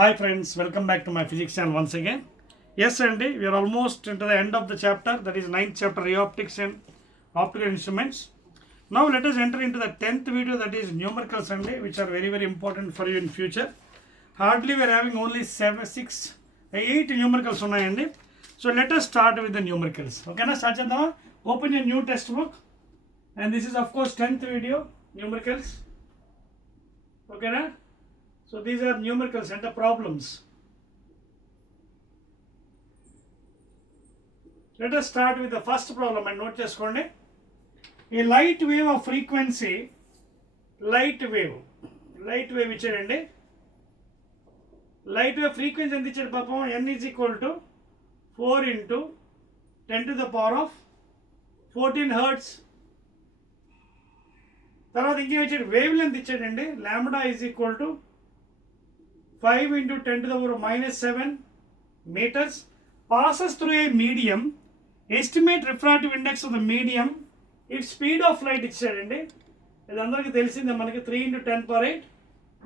Hi friends, welcome back to my physics channel once again. Yes, Andy, we are almost into the end of the chapter, that is ninth chapter, ray optics and optical instruments. Now let us enter into the 10th video, that is numericals, Andy, which are very important for you in future. Hardly we are having only 8 numericals unnayandi. So let us start with the numericals. Okay na, start chedama. Open your new textbook, and this is of course 10th video, numericals. Okay na. So these are numericals and the problems. Let us start with the first problem and note cheskondi. A light wave of frequency, light wave ichadandi. Light wave frequency ఎంత ఇచ్చాడు పాపం, n is equal to 4 into 10 to the power of 14 hertz. తర్వాత ఇంకేం ఇచ్చాడు, wave length ఇచ్చాడండి, lambda is equal to 5 into 10 to the power of -7 meters, passes through a medium, estimate refractive index of the medium, if speed of light ఇచ్చాడండి. ఇది అందరికీ తెలిసిందే మనకి, 3 into 10 power 8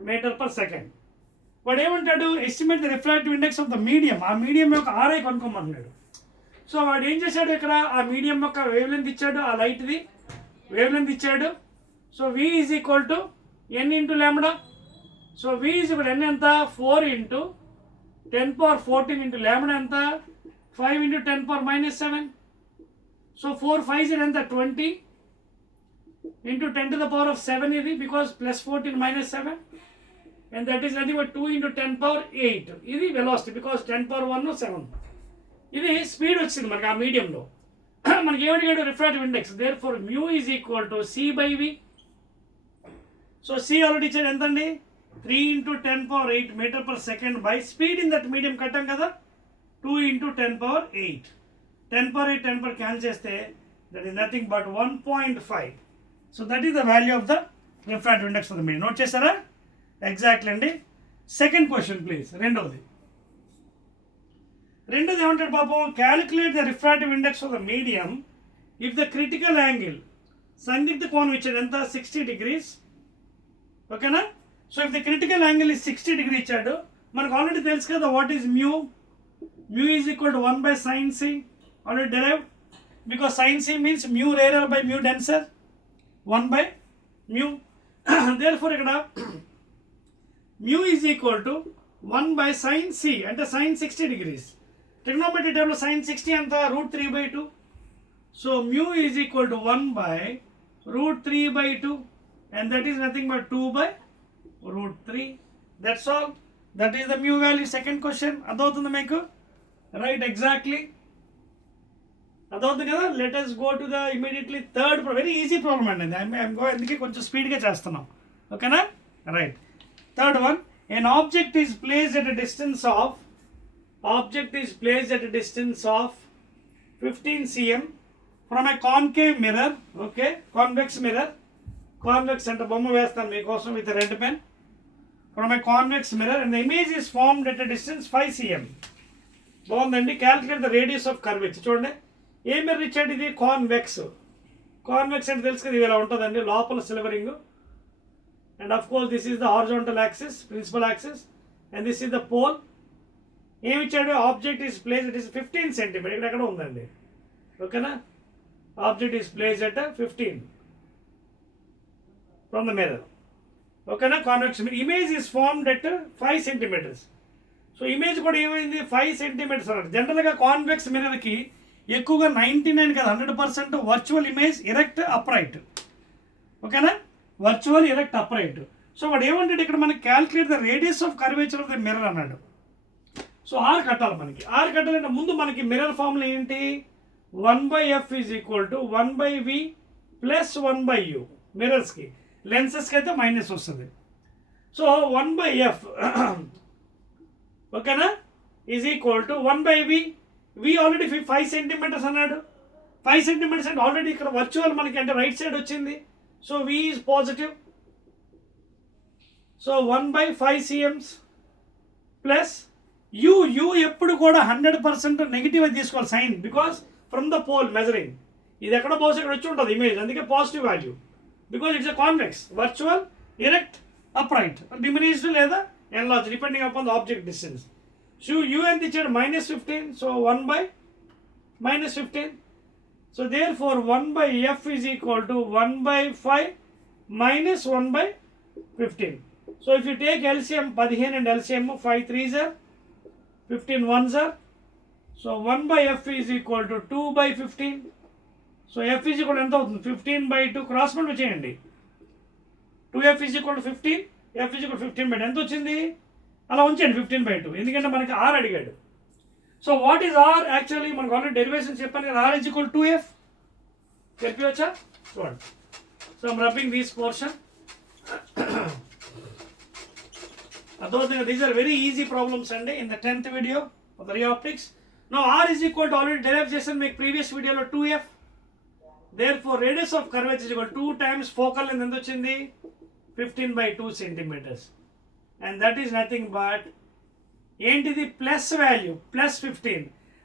meter per second. వాడు ఏమంటాడు, estimate the refractive index of the medium, ఆ మీడియం యొక్క ఆర్ఐ కనుక్కోమంటున్నాడు. సో వాడు ఏం చేశాడు, ఇక్కడ ఆ మీడియం యొక్క వేవ్ లెంత్ ఇచ్చాడు, ఆ లైట్ది వేవ్ లెంత్ ఇచ్చాడు. So v is equal to n into lambda. So v is equal n ఎంత, 4 ఇంటూ 10 power 14 ఇంటూ లాంబ్డా ఎంత, 5 ఇంటూ 10 power -7. సో 4 5 is ఎంత, 20 ఇంటూ 10 to the power of 7 ఇది, బికాస్ +14 -7, and that is nothing but 2 into 10 power 8. ఇది వెలాసిటీ, బికాస్ 10 power 1 7. ఇది స్పీడ్ వచ్చింది మనకి ఆ మీడియంలో. మనకి ఏమడిగాడు, refractive index. Therefore mu is equal to c/v. So c already ఇచ్చాడు ఎంతండి, 3 into 10 power 8 meter per second by speed in that medium కట్టాం కదా, 2 into 10 power 8. 10 power 8 10 power క్యాన్సిల్ చేస్తే that is nothing but 1.5. So that is the value of the refractive index of the medium. Note చేస్తారా? Exactly అండి. Second question please. రెండోది ఏమంటాడు పాపం, calculate the refractive index of the medium if the critical angle, సందిగ్ధ కోణం ఇచ్చాడు ఎంత, 60 degrees. ఓకేనా. So if the critical angle is 60 degree ఇచ్చాడు, మనకు ఆల్రెడీ తెలుసు కదా what is mu. Mu is equal to 1/sin c, already derived, because sin c means mu rarer by mu denser, 1/μ. Therefore ఇక్కడ mu is equal to 1/sin c, అంటే sin 60 degrees. Trigonometry టైంలో sin 60 ఎంత, √3/2. So mu is equal to 1/√3/2, and that is nothing but 2/√3. That's all. That is the mu value. Second question. అదవుతుంది మీకు, right? Exactly అదవుతుంది కదా. Let us go to the immediately third problem. Very easy problem అండి, అందుకే కొంచెం స్పీడ్గా చేస్తున్నాం. ఓకేనా, right. Third one, an object is placed at a distance of 15 cm from a concave mirror. Okay, convex mirror. Convex అంటే బొమ్మ వేస్తాను మీకోసం with a red pen. From a convex mirror, and the image is formed at a distance 5 cm. బాగుందండి. Calculate the radius of curvature. చూడండి a mirror ఇచ్చాడు, ఇది convex. Convex అంటే తెలుసు కదా, ఇది ఇలా ఉంటుందండి, లోపల silvering. And of course this is the horizontal axis, principal axis, and this is the pole. ఏమి ఇచ్చాడు, object is place, it is 15 cm. ఇక్కడ ఉందండి. ఓకేనా, object is place at 15 from the mirror. ఓకేనా, convex image is formed at 5 cm. So image కూడా ఏమైంది, 5 cm అన్నట్టు. జనరల్గా కాన్వెక్స్ మిర్రర్కి ఎక్కువగా 99 కాదు 100% వర్చువల్ ఇమేజ్ ఎరెక్ట్ అప్రైట్. ఓకేనా, వర్చువల్ ఎరెక్ట్ అప్రైట్. సో వాడు ఏమంటాడు ఇక్కడ, మనకి calculate the radius of curvature of the mirror అన్నాడు. సో ఆర్ కట్టాలి మనకి. ఆర్ కట్టాలంటే ముందు మనకి మిర్రర్ ఫార్ములా ఏంటి, 1/f is equal to 1/v plus 1/u. మిర్రర్స్కి, లెన్సెస్కి అయితే మైనస్ వస్తుంది. సో 1/f ఓకేనా is equal to 1/v. v already 5 cm అన్నాడు. 5 cm అంటే ఆల్రెడీ ఇక్కడ వర్చువల్ మనకి అంటే రైట్ సైడ్ వచ్చింది. So v is positive. సో 1/5 cm ప్లస్ u. u ఎప్పుడు కూడా 100% నెగిటివ్ తీసుకోవాలి sign, because from the pole measuring. ఇది ఎక్కడ పోసి ఇక్కడ వచ్చి ఉంటుంది ఇమేజ్, అందుకే positive value, because it's a convex virtual erect upright, diminished లేదా n large depending upon the object distance. So u ఎంత ఇచ్చాడు -15, so 1 by -15. So therefore 1 by f is equal to 1 by 5 minus 1 by 15. So if you take LCM 15 and LCM 5 3s are 15 1s are, so 1 by f is equal to 2 by 15. So f is equal to ఎంత అవుతుంది 15 by 2 cross multiply చేయండి. 2f is equal to 15, f is equal to 15 by 2 ఎంత వచ్చింది అలా ఉంచండి 15 by 2 ఎందుకంటే మనకి r అడిగాడు. So what is r actually మనకు ఆల్రెడీ డెరివేషన్ చెప్పాను కదా r is equal to 2f చెప్పవచ్చా చూడండి. So I'm rubbing this portion. అర్థమవుతుంది. These are very easy problems అండి in the 10th video of the ray optics. No r is equal to already derive చేశాను మీకు ప్రీవియస్ వీడియోలో 2f. therefore radius of curvature is equal to 2 times focal length ఎంత వచ్చింది 15 by 2 centimeters, and that is nothing but ఏంటిది plus value +15.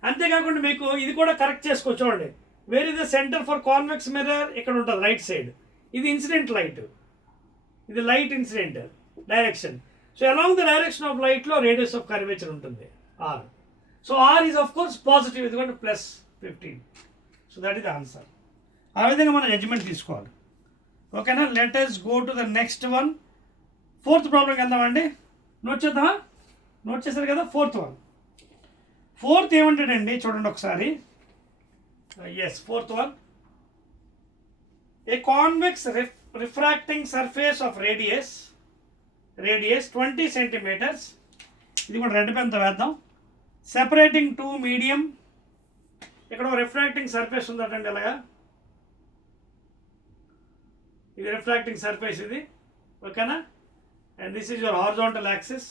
అంతేకాకుండా మీకు ఇది కూడా కరెక్ట్ చేసుకో చూడండి. Where is the centre for convex mirror ఇక్కడ ఉంటుంది రైట్ సైడ్. ఇది ఇన్సిడెంట్ లైట్, ఇది light incident direction. So along the direction of లైట్లో రేడియస్ ఆఫ్ కర్వేచర్ ఉంటుంది r. So r is of course positive, ఇది కూడా +15. So that is the answer. ఆ విధంగా మనం జడ్జిమెంట్ తీసుకోవాలి. ఓకేనా, let us go to the next one. 4th ప్రాబ్లంకి వెళ్దామండి. నోట్ చేద్దామా? నోట్ చేశారు కదా 4th వన్. 4th ఏమంటాడండి చూడండి ఒకసారి. Yes 4th one. A convex refracting surface of radius 20 centimeters. ఇది కూడా రెడ్ పెన్తో వేద్దాం. Separating 2 medium. ఇక్కడ రిఫ్రాక్టింగ్ సర్ఫేస్ ఉందటండి ఇలాగా. ఇది రిఫ్రాక్టింగ్ సర్ఫేస్ ఇది. ఓకేనా, and this is your horizontal axis.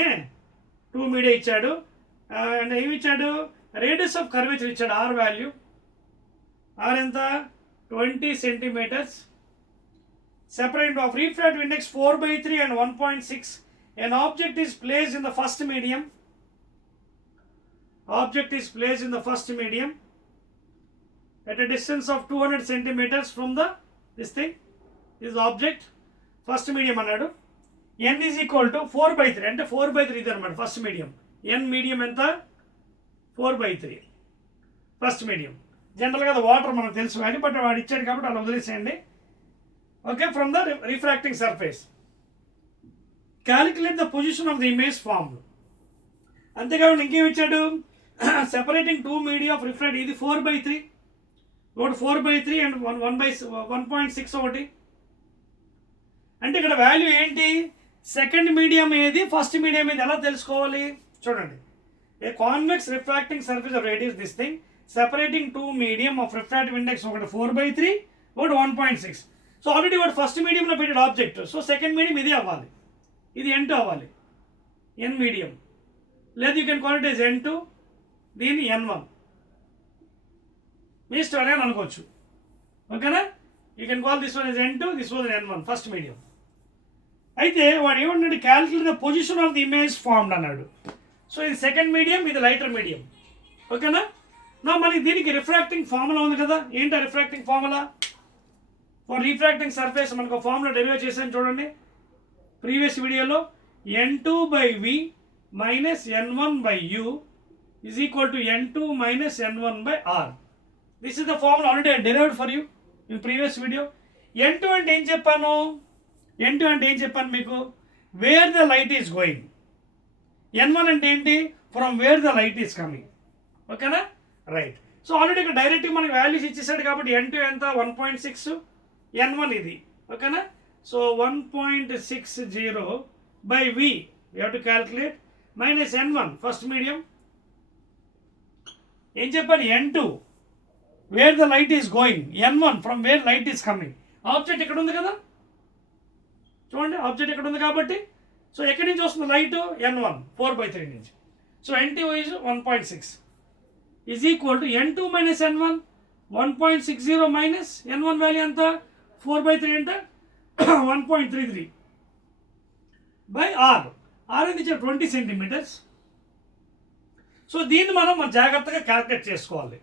2 media ఇచ్చాడు. అండ్ ఏమి ఇచ్చాడు రేడియస్ ఆఫ్ కర్వేచర్ ఇచ్చాడు r వాల్యూ. r ఎంత 20 centimeters. Separate of refractive index 4/3 and 1.6. an object is placed in the first medium. Object is placed in the first medium at a distance of 200 centimeters from the this thing, this object. First medium అన్నాడు. n is equal to 4/3 అంటే 4/3 ఇది అనమాట first medium. n medium ఎంత 4/3 first medium. జనరల్గా అది వాటర్ మనకు తెలుసు కానీ బట్ వాడు ఇచ్చాడు కాబట్టి అలా వదిలేసేయండి. Okay, from the refracting surface calculate the position of the image formed. అంతేకాకుండా ఇంకేం ఇచ్చాడు సెపరేటింగ్ 2 మీడియా ఆఫ్ రిఫ్రాక్ట్. ఇది 4/3, ఒకటి 4/3 అండ్ 1.6 ఒకటి. అంటే ఇక్కడ వాల్యూ ఏంటి సెకండ్ మీడియం ఏది ఫస్ట్ మీడియం ఏది ఎలా తెలుసుకోవాలి చూడండి. ఏ convex refracting surface of radius this thing separating 2 medium of refractive index ఒకటి 4/3 ఒకటి 1.6. సో ఆల్రెడీ వాడు ఫస్ట్ మీడియంలో పెట్టాడు ఆబ్జెక్ట్. సో సెకండ్ మీడియం ఇది అవ్వాలి, ఇది n2 అవ్వాలి, n మీడియం. లేదు you can call it as n2, దీన్ని n1 మీ ఇష్టం అని అనుకోవచ్చు. ఓకేనా, you can call this one is n2, this was n1 first medium. అయితే వాడు ఏమన్నాడు calculate the position of the image formed అన్నాడు. సో ఇది సెకండ్ మీడియం, ఇది లైటర్ మీడియం. ఓకేనా, నా మనకి దీనికి రిఫ్రాక్టింగ్ ఫార్ములా ఉంది కదా. ఏంటి ఆ refracting formula? For refracting surface మనకు ఫార్ములా డెరివేట్ చేసాను చూడండి ప్రీవియస్ వీడియోలో. n2/v minus n1/u is equal to n2 minus n1/r. This is the formula already I derived for you in previous video. n2 అంటే ఏం చెప్పాను? n2 అంటే ఏం చెప్పాను మీకు? Wear the light is going. n1 అంటే ఏంటి? From where the light is coming. ఓకేనా, రైట్. సో ఆల్రెడీ ఇక్కడ డైరెక్ట్గా మనకి వాల్యూస్ ఇచ్చేసాడు కాబట్టి n2 ఎంత 1.6, n1 ఇది. ఓకేనా, so 1.60/v you have to calculate minus n1 first medium. ఏం చెప్పాను? n2 wear the light is going, n1 from where light is coming. Object ఇక్కడ ఉంది కదా చూడండి, ఆబ్జెక్ట్ ఇక్కడ ఉంది కాబట్టి సో ఎక్కడి నుంచి వస్తుంది లైట్? n1 4/3 నుంచి. So n2 is 1.6 is equal to n2 minus n1. 1.60 minus n1 value ఎంత 4/3 అంటే 1.33 బై r. r అనేది 20 సెంటీమీటర్స్. సో దీన్ని మనం జాగ్రత్తగా క్యాల్కులేట్ చేసుకోవాలి.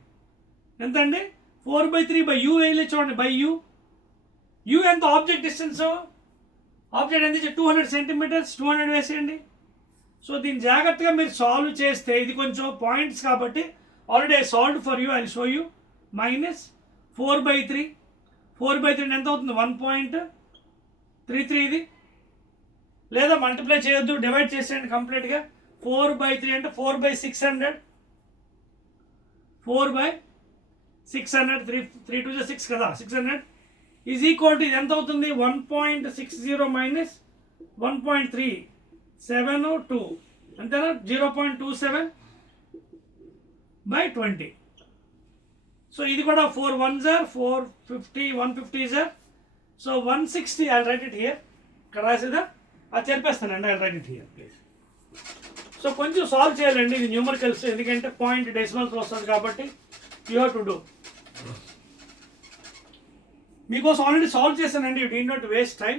ఎంత అండి 4/3 బై u వేయలే చూడండి, బై u. u ఎంత ఆబ్జెక్ట్ డిస్టెన్స్ ఆబ్జెక్ట్ ఎంత ఇచ్చాడు 200 సెంటీమీటర్స్, 200 వేసేయండి. సో దీన్ని జాగ్రత్తగా మీరు సాల్వ్ చేస్తే ఇది కొంచెం పాయింట్స్ కాబట్టి already I solve for you, I show you. Minus 4/3, 4/3 ఎంత అవుతుంది 1.33 ఇది. లేదా మల్టిప్లై చేయొద్దు, డివైడ్ చేసేయండి కంప్లీట్గా. 4/3 అంటే 4/600, 4/600, 3 2 6 కదా, 600 ఈజ్ ఈక్వల్ టు ఇది ఎంత అవుతుంది 1.60 మైనస్ 1.372 అంతేనా, 0.27/20. సో ఇది కూడా 4 1s are 450, 150s are, so 160. I write it here, ఇక్కడ రాసేదా అది చెప్పేస్తానండి. I write it here please. So కొంచెం సాల్వ్ చేయాలండి ఇది న్యూమరికల్స్, ఎందుకంటే పాయింట్ డెసిమల్స్ వస్తుంది కాబట్టి యూ హ్యావ్ టు డూ. మీకోసం ఆల్రెడీ సాల్వ్ చేశానండి, you did not waste time.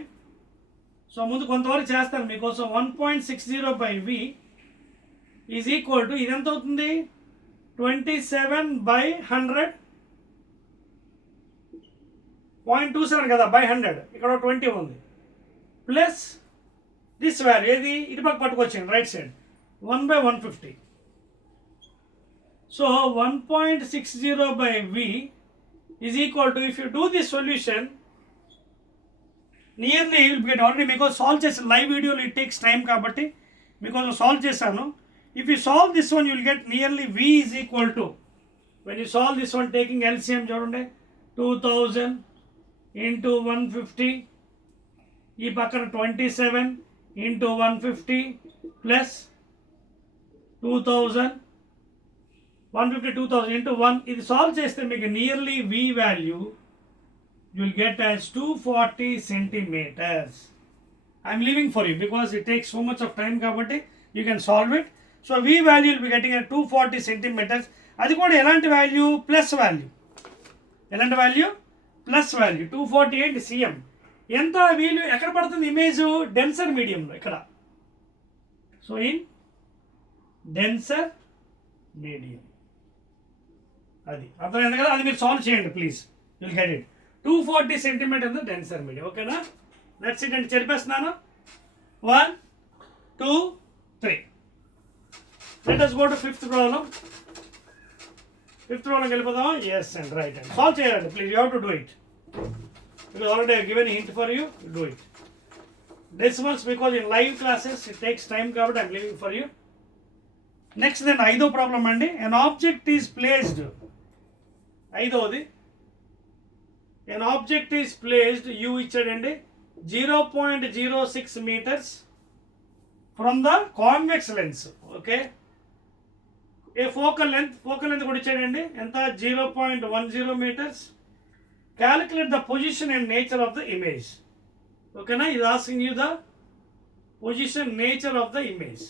So ముందు కొంతవరకు చేస్తాను మీకోసం. 1.60/v ఈజ్ ఈక్వల్ టు ఇది ఎంత అవుతుంది 27/100, 0.27 కదా బై 100, ఇక్కడ 20 ఉంది, ప్లస్ దిస్ వాల్యూ ఏది ఇటు పక్క పట్టుకొచ్చాను right side 1/150. So 1.60/v is equal to, if you do this solution nearly will get, already మీకోసం సాల్వ్ చేశాను లైవ్ వీడియోలో, ఇట్ టేక్స్ టైం కాబట్టి మీకోసం సాల్వ్ చేశాను. If you solve this one, you will get nearly v is equal to, when you solve this one taking LCM చూడండి 2000 into 150 ఈ పక్కన 27 into 150 plus 2000, 150 2000 into 1, ఇది సాల్వ్ చేస్తే మీకు nearly v value you will get as 240 centimeters. I am leaving for you because it takes so much of time కాబట్టి you can solve it. So v value will be getting 240 centimetres. అది కూడా ఎలాంటి value, plus value. ఎలాంటి value, plus value. 248 cm. ఎంత వీలు ఎక్కడ పడుతుంది image, denser మీడియంలో ఇక్కడ. సో ఇన్ డెన్సర్ మీడియం, అది అర్థమైంది కదా, అది మీరు సాల్వ్ చేయండి please, will get it. 240 centimetre denser medium, ఓకేనా. నెక్స్ట్ ఏంటంటే చెప్పేస్తున్నాను. 1 2 3. Let us go to fifth problem. Fifth problem వెళ్ళిపోదాం. Yes and right and solve చేయాలండి please, you have to do it because already I have given a hint for you, do it. Decimals because in live classes it takes time కాబట్టి I am leaving for you. Next then ఐదో ప్రాబ్లం అండి. An object is placed, ఐదోది, an object is placed, u ఇచ్చాడండి 0.06 meters from the convex lens, okay. A focal length కూడా ఇచ్చాడండి ఎంత 0.10 meters. Calculate the position and nature of the image, ఓకేనా. ఇది asking you the position, nature of the image.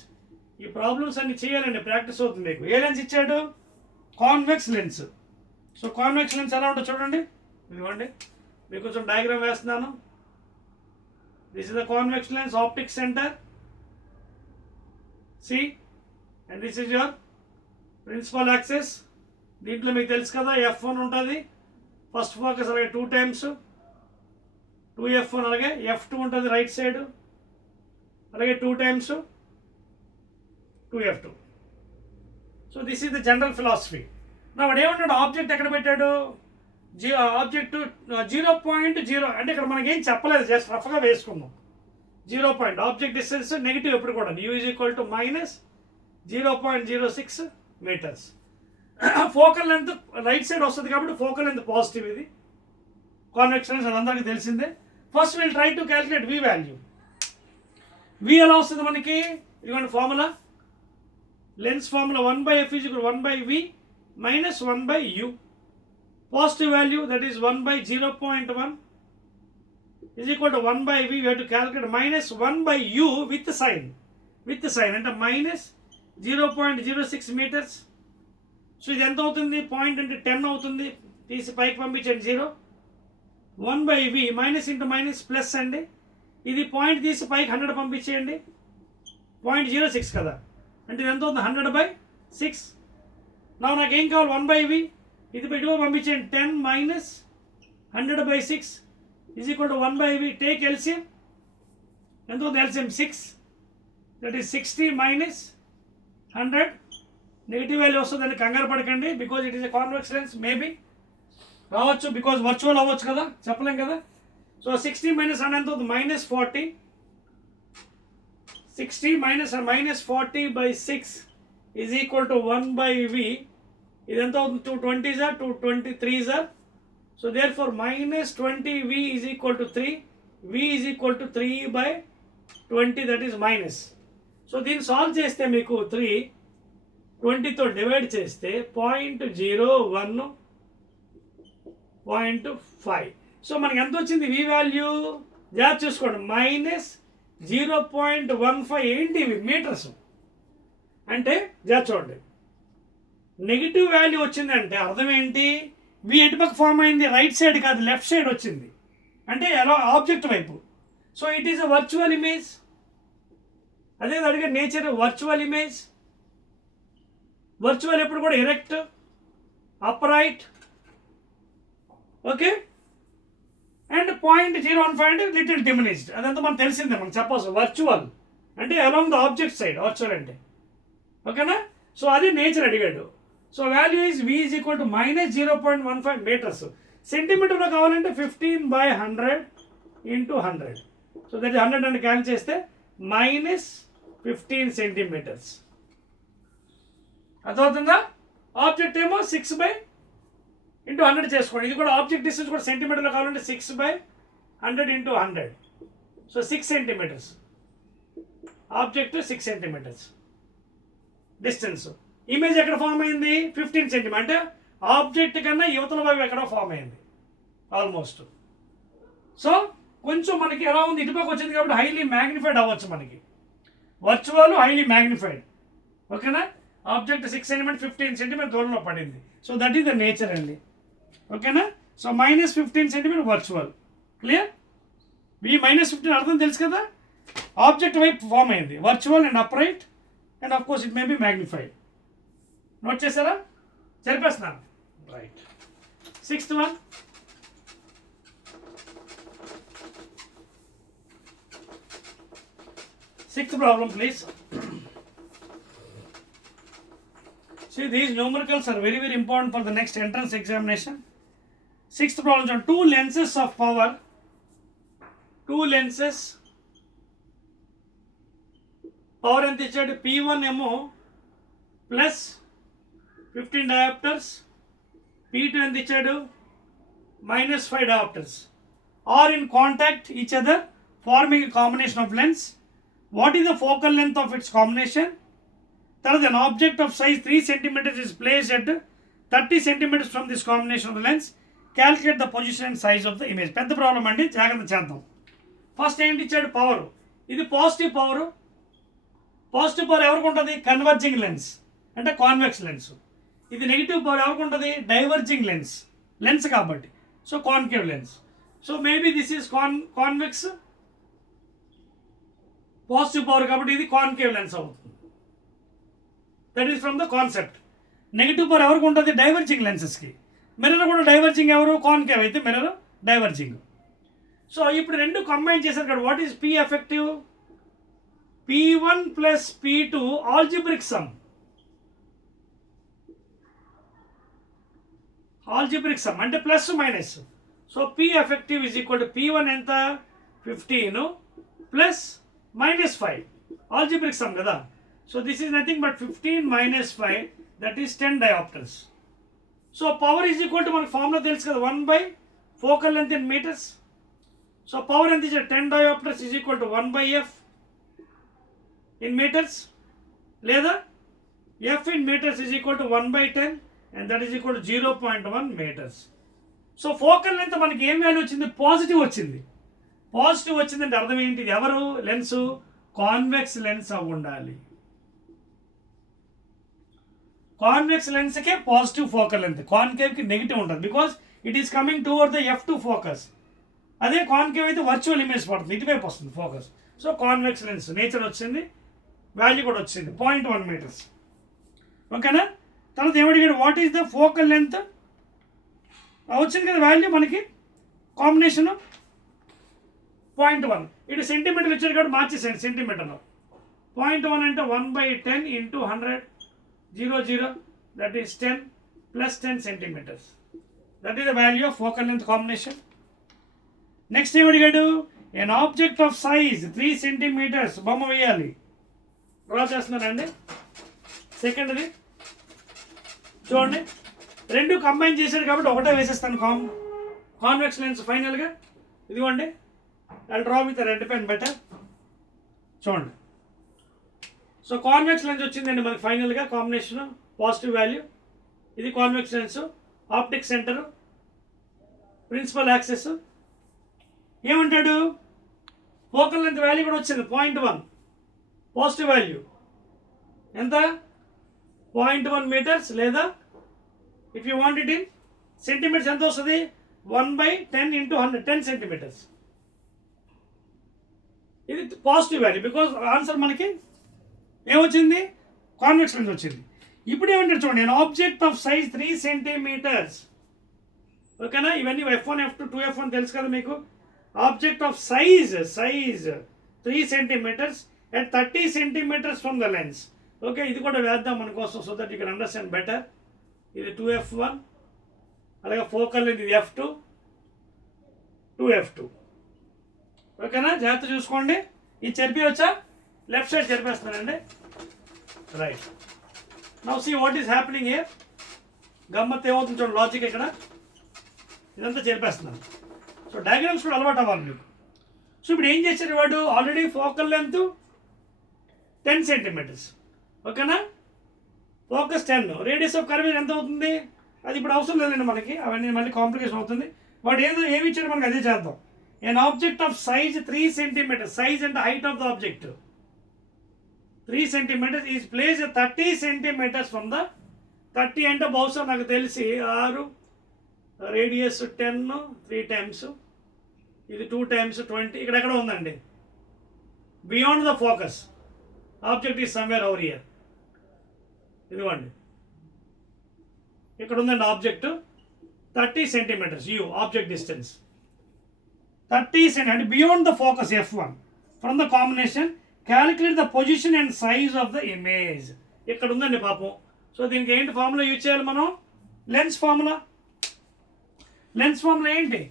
ఈ problems అన్ని చేయాలండి, practice అవుతుంది మీకు. ఏ లెన్స్ ఇచ్చాడు, convex lens. So convex lens ఎలా ఉంటుందో చూడండి, ఇదిగోండి మీకు కొంచెం డయాగ్రామ్ వేస్తున్నాను. This is the convex lens, optic centre, C, and this is your principal axis. దీంట్లో మీకు తెలుసు కదా f1 ఉంటుంది, ఫస్ట్ ఫోకస్, అలాగే 2 times 2f1, అలాగే f2 ఉంటుంది రైట్ సైడ్, అలాగే 2 times 2f2. So this is the general philosophy. నా వాడు ఏమన్నాడు, ఆబ్జెక్ట్ ఎక్కడ పెట్టాడు, ఆబ్జెక్ట్ 0.0 అంటే ఇక్కడ మనకేం చెప్పలేదు, జస్ట్ రఫ్గా వేసుకున్నాం. 0 point ఆబ్జెక్ట్ డిస్టెన్స్ నెగిటివ్ ఎప్పుడు కూడా, u is equal to -0.06 meters. Focal length right side వస్తుంది కాబట్టి ఫోకల్ లెంత్ పాజిటివ్, ఇది కాన్వెక్స్ లెన్స్, అది అందరికీ తెలిసిందే. First will try to calculate v value. v ఎలా వస్తుంది మనకి, ఇదిగోండి ఫార్ములా, లెన్స్ ఫార్ములా 1/f = 1/v - 1/u. Positive value that is 1/0.1 is equal to 1/v. We have to calculate -1/u with sign, అంటే -0.06 meters. So ఇది ఎంత అవుతుంది, పాయింట్ అంటే 10 అవుతుంది, తీసి పైకి పంపించండి 0. 1/v minus into minus plus అండి, ఇది పాయింట్ తీసి పైకి 100 పంపించేయండి, 0.06 కదా, అంటే ఇది ఎంత అవుతుంది 100/6. నాకేం కావాలి 1/v, ఇది పెట్టుకో పంపించండి 10 - 100/6 is equal to 1/v. Take LCM, ఎంత ఉంది ఎల్సిఎం 6, దట్ ఈస్ 60 మైనస్ 100. నెగిటివ్ వాల్యూ వస్తుందని కంగారు పడకండి, because it is a convex lens. Maybe రావచ్చు, బికాజ్ వర్చువల్ అవ్వచ్చు కదా, చెప్పలేం కదా. సో 60 మైనస్ 100 ఎంత అవుతుంది? -40. 60 minus 40 by 6 is equal to 1 by V. ఇది ఎంత అవుతుంది? 220s are 223s are. So therefore minus 20V is equal to 3. V is equal to 3 by 20, that is minus. So దీన్ని సాల్వ్ చేస్తే మీకు 3 20తో డివైడ్ చేస్తే 0.01.5. సో మనకి ఎంత వచ్చింది V వాల్యూ? జాగ్రత్త చూసుకోండి, -0.15. ఏంటి ఇవి? మీటర్స్. అంటే జాగ్రత్త చూడండి, నెగిటివ్ వాల్యూ వచ్చిందంటే అర్థం ఏంటి? వి ఎటుపక్క ఫామ్ అయింది? రైట్ సైడ్ కాదు, లెఫ్ట్ సైడ్ వచ్చింది, అంటే ఎలా? ఆబ్జెక్ట్ వైపు. So it is a virtual image. అదే అడిగే నేచర్ వర్చువల్ ఇమేజ్. వర్చువల్ ఎప్పుడు కూడా ఎరెక్ట్, అప్రైట్, ఓకే, అండ్ 0.015 అంటే లిటిల్ డిమినిష్డ్. అదంతా మనకు తెలిసిందే, మనం చెప్పవచ్చు. వర్చువల్ అంటే along the object side virtual అంటే, ఓకేనా. సో అది నేచర్ అడిగాడు. So value is V is equal to -0.15 metres. సెంటీమీటర్లో కావాలంటే 15/100 × 100. సో దట్ 100 అని క్యాన్సిల్ చేస్తే -15 సెంటీమీటర్స్. అర్థమవుతుందా? ఆబ్జెక్ట్ ఏమో 6/100 చేసుకోండి. ఇది కూడా ఆబ్జెక్ట్ డిస్టెన్స్ కూడా సెంటీమీటర్లో కావాలంటే 6/100 × 100. So 6 centimetres. Object 6 centimetres distance. Image ఎక్కడ ఫామ్ అయింది? 15 సెంటీమీటర్. అంటే ఆబ్జెక్ట్ కన్నా యువతల వైపు ఎక్కడో ఫామ్ అయింది ఆల్మోస్ట్. సో కొంచెం మనకి ఎలా ఉంది? ఇటుపక్క వచ్చింది కాబట్టి హైలీ మ్యాగ్నిఫైడ్ అవ్వచ్చు మనకి. వర్చువల్ హైలీ మ్యాగ్నిఫైడ్, ఓకేనా. ఆబ్జెక్ట్ 6 సెంటీమీటర్ 15 సెంటీమీటర్ దూరంలో పడింది. So that is the nature అండి, ఓకేనా. So -15 centimetre virtual. Clear? V -15 అర్థం తెలుసు కదా, ఆబ్జెక్ట్ వైపు ఫామ్ అయింది. Virtual and upright and of course it may be magnified. Note చేశారా? చెప్పేస్తున్నాను. Right. 6th one. Sixth problem, please. See, these numericals are very, very important for the next entrance examination. 6th problem on 2 lenses of power. 2 lenses. Power ఎంత ఇచ్చాడు? P1 ఏమో ప్లస్ 15 diopters. P2 ఎంత ఇచ్చాడు? -5 diopters. Are in contact each other, forming a combination of lens. What is the focal length of its combination? Third, an object of size 3 cm is placed at 30 cm from this combination of the lens. Calculate the position and size of the image. పెద్ద ప్రాబ్లం అండి, జాగ్రత్త చేద్దాం. ఫస్ట్ ఏంటి ఇచ్చాడు? పవర్. ఇది positive power. Positive power ఎవరికి ఉంటుంది? Converging lens అంటే కాన్వెక్స్ లెన్స్. ఇది నెగిటివ్ పవర్ ఎవరికి ఉంటుంది? డైవర్జింగ్ లెన్స్, లెన్స్ కాబట్టి. So concave lens. So maybe this is convex, positive power కాబట్టి ఇది కాన్కేవ్ లెన్స్ అవుతుంది. That is from the concept. Negative power ఎవరికి ఉంటుంది? డైవర్జింగ్ లెన్సెస్కి. మిర్రర్ కూడా డైవర్జింగ్ ఎవరు? కాన్కేవ్ అయితే మిర్రర్ డైవర్జింగ్. సో ఇప్పుడు రెండు కంబైన్ చేశారు కదా. What is P effective? P1 plus P2 algebraic sum. Algebraic sum అంటే plus minus. So P effective is equal to P1 ఎంత? 15 ప్లస్ -5. ఆల్జిబ్రిక్ సమ్ కదా. So this is nothing but 15 - 5, that is 10 diopters. So power is equal to మనకు formula తెలుసు కదా, 1 focal length in metres. So power ఎంత ఇచ్చారు? 10 diopters is equal to 1/f in metres, లేదా f in metres is equal to 1/10 and that is equal to 0.1 metres. So focal length మనకి ఏం వాల్యూ వచ్చింది? పాజిటివ్ వచ్చింది. పాజిటివ్ వచ్చిందంటే అర్థం ఏంటి? ఎవరు? లెన్స్ కాన్వెక్స్ లెన్స్ అవి ఉండాలి. కాన్వెక్స్ లెన్స్కే పాజిటివ్ ఫోకల్ లెంత్, కాన్కేవ్కి నెగిటివ్ ఉంటుంది, because it is coming toward the F2 focus. అదే కాన్కేవ్ అయితే వర్చువల్ ఇమేజ్ పడుతుంది, ఇటువైపు వస్తుంది focus. So convex lens nature వచ్చింది, వాల్యూ కూడా వచ్చింది 0.1 మీటర్స్. ఓకేనా. తర్వాత ఏమడిగాడు? What is the focal length? వచ్చింది కదా వాల్యూ మనకి, కాంబినేషను 0.1 ఇటు సెంటీమీటర్ ఇచ్చారు కాబట్టి మార్చేసేయండి సెంటీమీటర్లో. 0.1 అంటే 1/10 into 100 00 that is 10 plus 10 centimetres. That is the value of focal length combination. Next ఏం అడిగాడు, an object of size 3 centimetres బొమ్మ వేయాలి. డ్రా చేస్తున్నానండి. సెకండ్ది చూడండి, రెండు కంబైన్ చేశాడు కాబట్టి ఒకటే వేసేస్తాను. కాన్వెక్స్ లెన్స్ ఫైనల్గా ఇదిగోండి. I draw with red pen better. చూడండి, సో కాన్వెక్స్ లెన్స్ వచ్చిందండి మనకి ఫైనల్గా కాంబినేషన్ పాజిటివ్ వాల్యూ. ఇది convex lens, optic centre, principal axis. ఏమంటాడు, ఫోకల్ లెంత్ వాల్యూ కూడా వచ్చింది 0.1 పాజిటివ్ వాల్యూ. ఎంత 0.1 మీటర్స్, లేదా if you want it in centimetres ఎంత వస్తుంది 1/10 ఇంటూ 100 10 సెంటీమీటర్స్. ఇది పాజిటివ్ వాల్యూ బికాజ్ ఆన్సర్ మనకి ఏమొచ్చింది, కాన్వెక్స్ లెన్స్ వచ్చింది. ఇప్పుడు ఏమంటారు చూడండి, నేను ఆబ్జెక్ట్ ఆఫ్ సైజ్ 3 సెంటీమీటర్స్. ఓకేనా, ఇవన్నీ F1 F2 2F1 తెలుసు కదా మీకు. Object of size 3 centimetres at 30 centimetres from the lens. Okay, ఇది కూడా వేద్దాం మన కోసం so that you can understand better. ఇది 2F1, అలాగే ఫోకల్ లెంత్ ఇది F2 2F2. ఓకేనా, జాగ్రత్త చూసుకోండి. ఇది చెరిపేయచ్చా, లెఫ్ట్ సైడ్ చెరిపేస్తానండి. Right, now see what is happening here. గమ్మత్ ఏమవుతుంది చూడండి, లాజిక్ ఇక్కడ ఇదంతా చెరిపేస్తున్నాను. సో డయాగ్రామ్స్ కూడా అలవాటు అవ్వాలి మీకు. సో ఇప్పుడు ఏం చేశారు వాడు, ఆల్రెడీ ఫోకల్ లెంత్ 10 సెంటీమీటర్స్. ఓకేనా, ఫోకస్ 10, రేడియస్ ఆఫ్ కర్వేచర్ ఎంత అవుతుంది అది ఇప్పుడు అవసరం లేదండి మనకి, అవన్నీ మళ్ళీ కాంప్లికేషన్ అవుతుంది. వాడు ఏమి ఇచ్చాడు మనకి అదే చేద్దాం. An object of size 3 centimetres, size అంటే height of the object 3 centimetres is place 30 centimetres from the 30 అంటే బహుశా నాకు తెలిసి 6, రేడియస్ 10 3 టైమ్స్, ఇది 2 టైమ్స్ 20, ఇక్కడెక్కడ ఉందండి beyond the focus. Object is somewhere over here. ఇదిగోండి ఇక్కడ ఉందండి object 30 centimetres you object distance 30 centimetre beyond the focus F1 from the combination calculate the position and size of the image. ఇక్కడ ఉందండి పాపం. సో దీనికి ఏంటి ఫార్ములా యూజ్ చేయాలి మనం, లెన్స్ ఫార్ములా. లెన్స్ ఫార్ములా ఏంటి,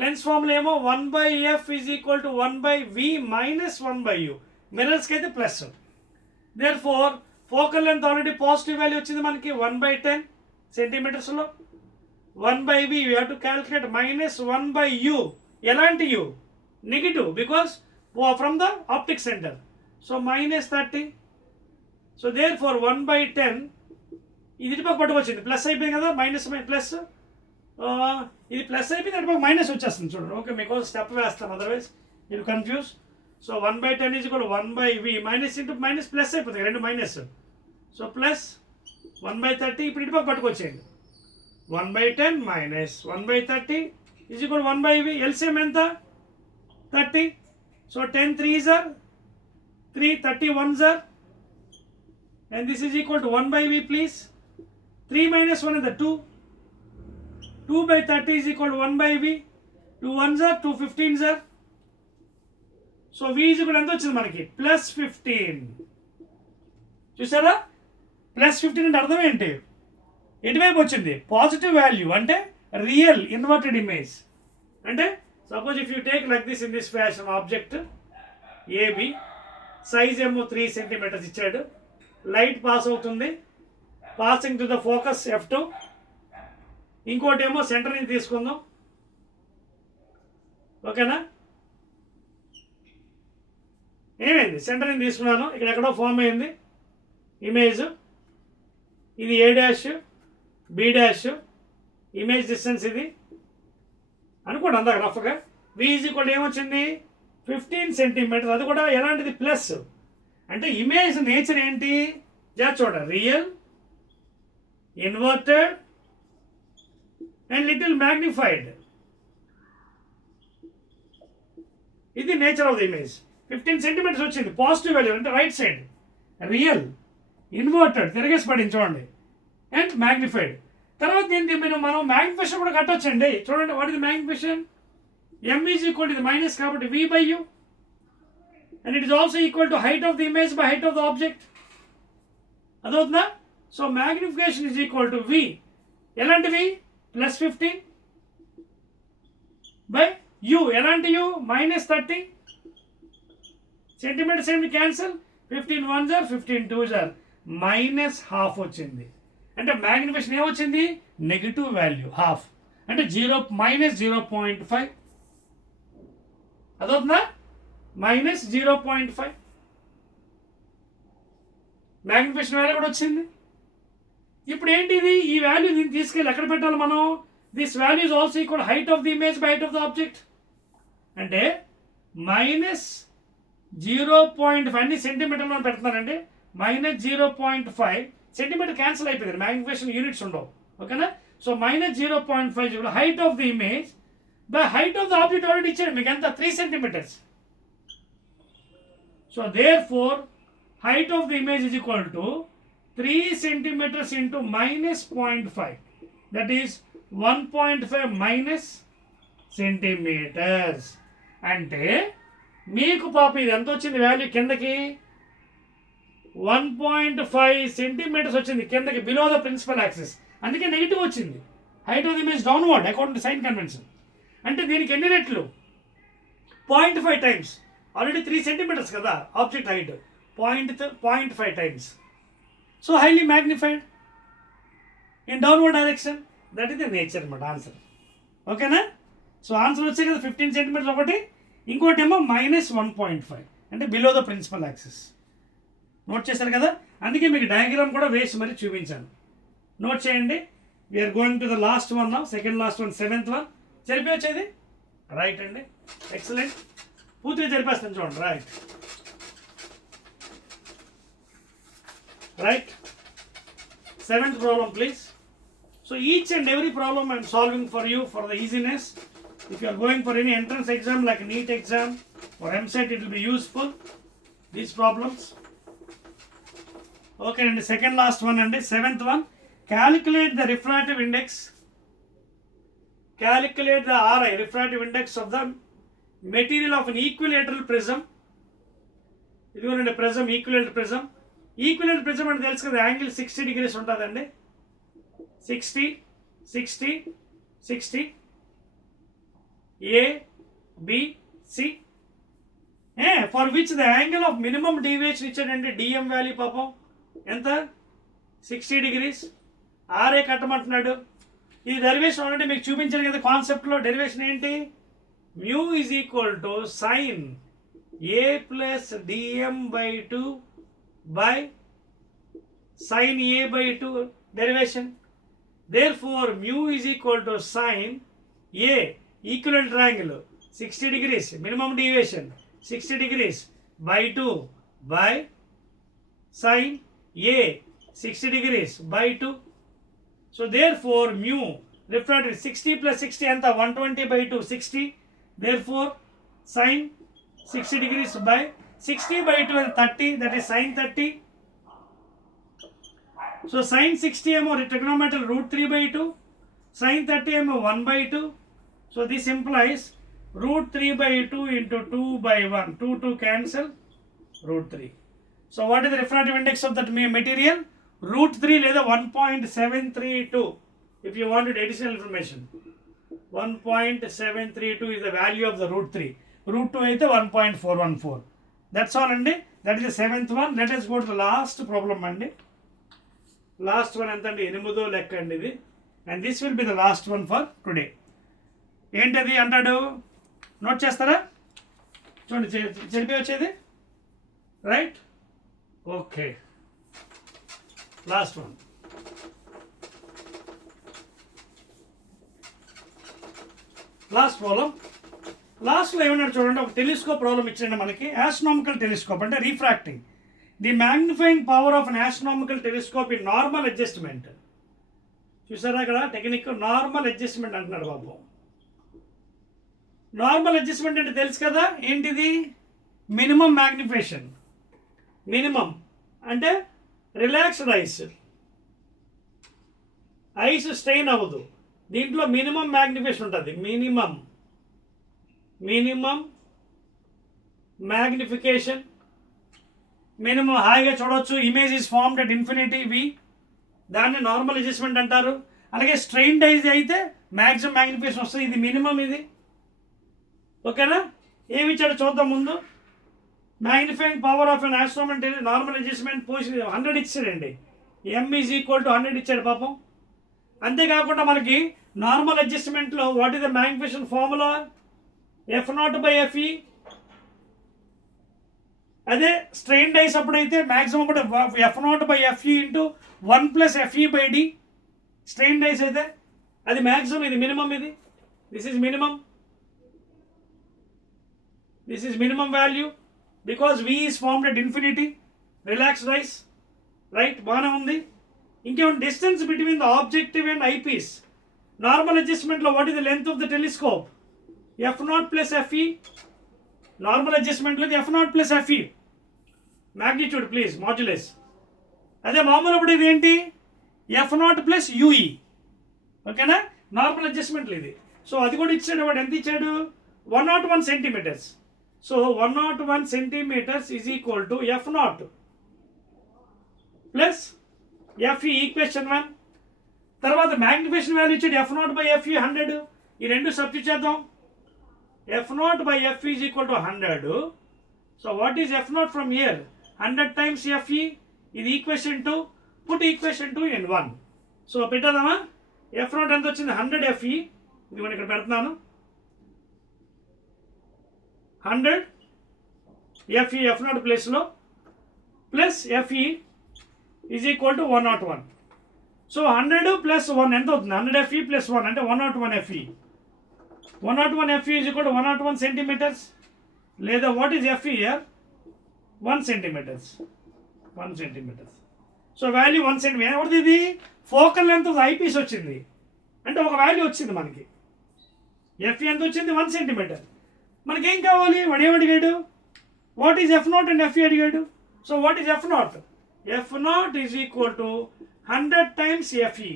లెన్స్ ఫార్ములా ఏమో 1/F is equal to 1/V minus 1/U. మిర్రర్స్కి అయితే plus. Therefore focal length already positive value వచ్చింది మనకి 1/10 సెంటీమీటర్స్లో. 1/V you have to calculate minus 1/U. ఎలాంటి U, negative because from the optic centre. So minus 30. So therefore 1/10 ఇది ఇటుపక్క పట్టుకొచ్చింది, ప్లస్ అయిపోయింది కదా, మైనస్ ప్లస్, ఇది ప్లస్ అయిపోయింది, అటుపక్క మైనస్ వచ్చేస్తుంది చూడండి. ఓకే, మీకు స్టెప్ వేస్తాను, అదర్వైజ్ మీరు కన్ఫ్యూజ్. సో 1/10 ఈజ్ కూడా 1/V minus into minus plus అయిపోతుంది, రెండు మైనస్. సో ప్లస్ 1/30 ఇప్పుడు ఇటుపక్క పట్టుకొచ్చేయండి. 1/10 మైనస్ 1/30 ఈజ్ ఈక్వల్ 1/V. ఎల్సిఎం ఎంత 30. సో 10 3s are 3, 30 1s are, and this is equal to 1/V please. 3 minus 1 is the 2. 2/30 is equal to 1/V. 2 1s are 2 15s are. So V is equal ఎంత వచ్చింది మనకి +15. చూసారా, +15 అంటే అర్థం ఏంటి, ఎటువైపు వచ్చింది పాజిటివ్ వాల్యూ, అంటే రియల్ ఇన్వర్టెడ్ ఇమేజ్. అంటే suppose if you take like this in this fashion object AB, size ఏమో 3 సెంటీమీటర్స్ ఇచ్చాడు, లైట్ పాస్ అవుతుంది, passing to the focus F2. ఇంకోటి ఏమో సెంటర్ నుంచి తీసుకుందాం. ఓకేనా, ఏమైంది సెంటర్ నుంచి తీసుకున్నాను, ఇక్కడ ఎక్కడో ఫామ్ అయింది ఇమేజ్. ఇది A' B', ఇమేజ్ డిస్టెన్స్ ఇది అనుకోండి అందాక రఫ్గా. V ఈజ్ ఈక్వల్ ఏమొచ్చింది 15 సెంటీమీటర్స్, అది కూడా ఎలాంటిది ప్లస్. అంటే ఇమేజ్ నేచర్ ఏంటి చూడండి, real, inverted and little magnified. ఇది nature of the image. 15 centimetres వచ్చింది, పాజిటివ్ వాల్యూ అంటే రైట్ సైడ్, రియల్, ఇన్వర్టెడ్ తిరగేసి పడింది చూడండి, అండ్ మ్యాగ్నిఫైడ్. తర్వాత దీనికి మనం మ్యాగ్నిఫికేషన్ కూడా కట్టొచ్చండి. చూడండి, what is magnification, m is equal to the minus కాబట్టి v by u, and it is also equal to height of the image by height of the object. అదవుతుందా? So magnification is equal to v, ఎలాంటి v plus 15 by u, ఎలాంటి u minus 30 centimetres ఏమిటి cancel, 15 1s are 15 2s are minus half వచ్చింది. అంటే magnification ఏమొచ్చింది, negative value half, అంటే minus 0.5. అదవుతుందా? Minus 0.5 magnification value కూడా వచ్చింది. ఇప్పుడు ఏంటిది, ఈ వాల్యూ దీన్ని తీసుకెళ్ళి ఎక్కడ పెట్టాలి మనం, this value is also equal height of the image by height of the object. అంటే మైనస్ 0.5 అన్ని సెంటీమీటర్లో పెడుతున్నానండి, మైనస్ 0.5 సెంటీమీటర్ క్యాన్సిల్ అయిపోయింది, మ్యాగ్నిఫికేషన్ యూనిట్స్ ఉండవు. ఓకేనా? So minus 0.5 height of the image by height of the object already ఇచ్చాడు మీకు ఎంత, 3 centimetres. So therefore height of the image is equal to 3 centimeters into minus 0.5, that is 1.5 minus centimeters. అంటే మీకు పాప ఇది ఎంత వచ్చింది వాల్యూ కిందకి, 1.5 సెంటీమీటర్స్ వచ్చింది కిందకి, బిలో ద ప్రిన్సిపల్ యాక్సిస్. అందుకే నెగిటివ్ వచ్చింది. Height of the image downward according to sign convention. అంటే దీనికి ఎన్ని రెట్లు, 0.5 టైమ్స్, ఆల్రెడీ 3 సెంటీమీటర్స్ కదా object height, 0.5 times. So highly magnified in downward direction. That is the nature of answer. Okay na? So answer వచ్చే కదా 15 centimeters ఒకటి, ఇంకోటి ఏమో మైనస్ 1.5 అంటే below the principal axis. Note చేశారు కదా, అందుకే మీకు డయాగ్రామ్ కూడా వేసి మరి చూపించాను. నోట్ చేయండి. We're going to the last one now, second last one, 7th one. జరిపి వచ్చేది రైట్ అండి, ఎక్సలెంట్. పూర్తిగా జరిపేస్తాను చూడండి. Right right, 7th problem please. So each and every problem I am solving for you for the easiness. If you are going for any entrance exam like NEET exam or MSET, it will be useful, these problems. Okay, and the second last one and the 7th one, calculate the refractive index, calculate the RI, refractive index of the material of an equilateral prism. This one is a prism, equilateral prism. Equivalent prism అంటే తెలుసు కదా, యాంగిల్ 60 degrees ఉంటుందండి, 60 60 60 ABC, for which the angle of minimum deviation ఇచ్చాడండి, DM value పాపం ఎంత, 60 degrees. RA కట్టమంటున్నాడు. ఈ derivation already మీకు చూపించాను కదా కాన్సెప్ట్లో. డెరివేషన్ ఏంటి, mu is equal to sine A plus D M by 2 by sin a by 2 derivation. Therefore mu is equal to sin a, equivalent triangle 60 degrees, minimum deviation 60 degrees by 2 by sin a 60 degrees by 2. So therefore mu refracted 60 plus 60 anta 120 by 2 60. Therefore sin 60 degrees by 60 by 2 and 30, that is sin 30. So sin 60 ఏమో trigonometric root 3 by 2, sin 30 ఏమో 1 by 2. So this implies root 3 by 2 into 2 by 1. 2 cancel, root 3. So what is the refractive index of that material? Root 3 లేదా 1.732. If you wanted additional information, 1.732 is the value of the root 3. Root 2 అయితే 1.414. That's all అండి. That is the 7th one. Let us go to the last problem అండి. Last one ఎంత అండి, 8వ లెక్క అండి ఇది. And this will be the last one for today. ఏంటది అంటాడు, నోట్ చేస్తారా చూడండి, జరిపి వచ్చేది right. Okay, last one. Last problem. లాస్ట్లో ఏమన్నాడు చూడండి, ఒక టెలిస్కోప్ ప్రాబ్లం ఇచ్చిండి మనకి. ఆస్ట్రోనామికల్ టెలిస్కోప్ అంటే refracting the magnifying power of an astronomical telescope in normal adjustment. చూసారా అక్కడ టెక్నిక్, నార్మల్ అడ్జస్ట్మెంట్ అంటున్నాడు బాబు. నార్మల్ అడ్జస్ట్మెంట్ అంటే తెలుసు కదా ఏంటిది, మినిమం మ్యాగ్నిఫికేషన్. మినిమం అంటే రిలాక్స్డ్ ఐస్, ఐస్ స్ట్రెయిన్ అవ్వదు. దీంట్లో మినిమం మ్యాగ్నిఫికేషన్ ఉంటుంది, మినిమం మినిమం మ్యాగ్నిఫికేషన్, మినిమం హాయిగా చూడవచ్చు. Image is formed at infinity V, దాన్ని నార్మల్ అడ్జస్ట్మెంట్ అంటారు. అలాగే స్ట్రెయిన్ డైజ్ అయితే మ్యాక్సిమం మ్యాగ్నిఫికేషన్ వస్తుంది. ఇది మినిమం, ఇది ఓకేనా. ఏమి ఇచ్చాడు చూద్దాం ముందు. మ్యాగ్నిఫైయింగ్ పవర్ ఆఫ్ అన్ ఆస్ట్రోనమర్ అంటే నార్మల్ అడ్జస్ట్మెంట్ పొజిషన్ 100 ఇచ్చాడండి. m ఈజ్ ఈక్వల్ టు 100 ఇచ్చాడు పాపం. అంతేకాకుండా మనకి నార్మల్ అడ్జస్ట్మెంట్లో what is the magnification formula, F0/FE. అదే స్ట్రెయిన్ డైస్ అప్పుడైతే మ్యాక్సిమం కూడా F0/FE into 1+FE/D. Strain dice అయితే అది మ్యాక్సిమం, ఇది మినిమం, ఇది this is minimum, this is minimum value because V is formed at infinity. Relaxed eyes, right, బాగానే ఉంది. ఇంకేమైనా distance between the objective and eyepiece. Normal అడ్జస్ట్మెంట్లో what is the length of the telescope, F0+FE. Normal అడ్జస్ట్మెంట్లో F0+FE magnitude please modulus. అదే మామూలు అప్పుడు ఇది ఏంటి, F0+UE, ఓకేనా. నార్మల్ అడ్జస్ట్మెంట్లు ఇది. సో అది కూడా ఇచ్చాడు. వాడు ఎంత ఇచ్చాడు, 101 centimetres. So 101 centimetres is equal to F0 plus FE, equation 1. తర్వాత మ్యాగ్నిఫికేషన్ వాల్యూ ఇచ్చాడు F0/FE 100. ఈ రెండు సబ్స్టిట్యూట్ చేద్దాం. F0/FE is equal to 100. So what is F0 from here, 100 times FE. ఇది equation 2. Put equation 2 in 1. So పెట్టేద్దామా. F0 ఎంత వచ్చింది, 100 FE. ఇది మనం ఇక్కడ పెడుతున్నాను, 100 FE F0 ప్లేస్లో plus FE is equal to 101. సో 100 + 1 ఎంత అవుతుంది, 100 FE + 1 అంటే 101 FE. 101 FE is equal to 101 centimetres. లేదా what is FE here, 1 centimetres. 1 centimetres. So value 1 centimetre. ఎవరిది ఇది, ఫోకల్ లెంత్ ఆఫ్ ఐపీస్ వచ్చింది. అంటే ఒక వాల్యూ వచ్చింది మనకి. FE ఎంత వచ్చింది, 1 సెంటీమీటర్. మనకేం కావాలి, వాడు ఏమడిగాడు, what is F0 and FE అడిగాడు. So what is F0, F0 is equal to 100 times FE.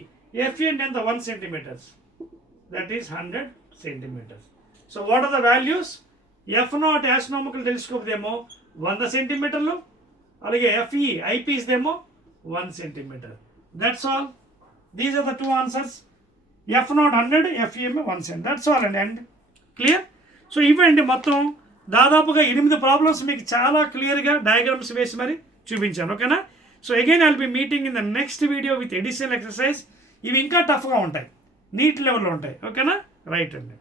FE అంటే ఎంత, 1 centimetres. That is 100 centimetres. So what are the values, F0 astronomical telescope దేమో 100 సెంటీమీటర్లు, అలాగే FE ఐపీస్ దేమో 1 centimetre. That's all. These are the 2 answers. F0 100, FE 1 centi. That's all అండి. And clear. So ఇవండి మొత్తం దాదాపుగా 8 ప్రాబ్లమ్స్ మీకు చాలా క్లియర్గా డయాగ్రామ్స్ వేసి మరి చూపించాను, ఓకేనా. So again I'll be meeting in the next video with additional exercise. ఇవి ఇంకా టఫ్గా ఉంటాయి, నీట్ లెవెల్లో ఉంటాయి, ఓకేనా. రైట్ అండి.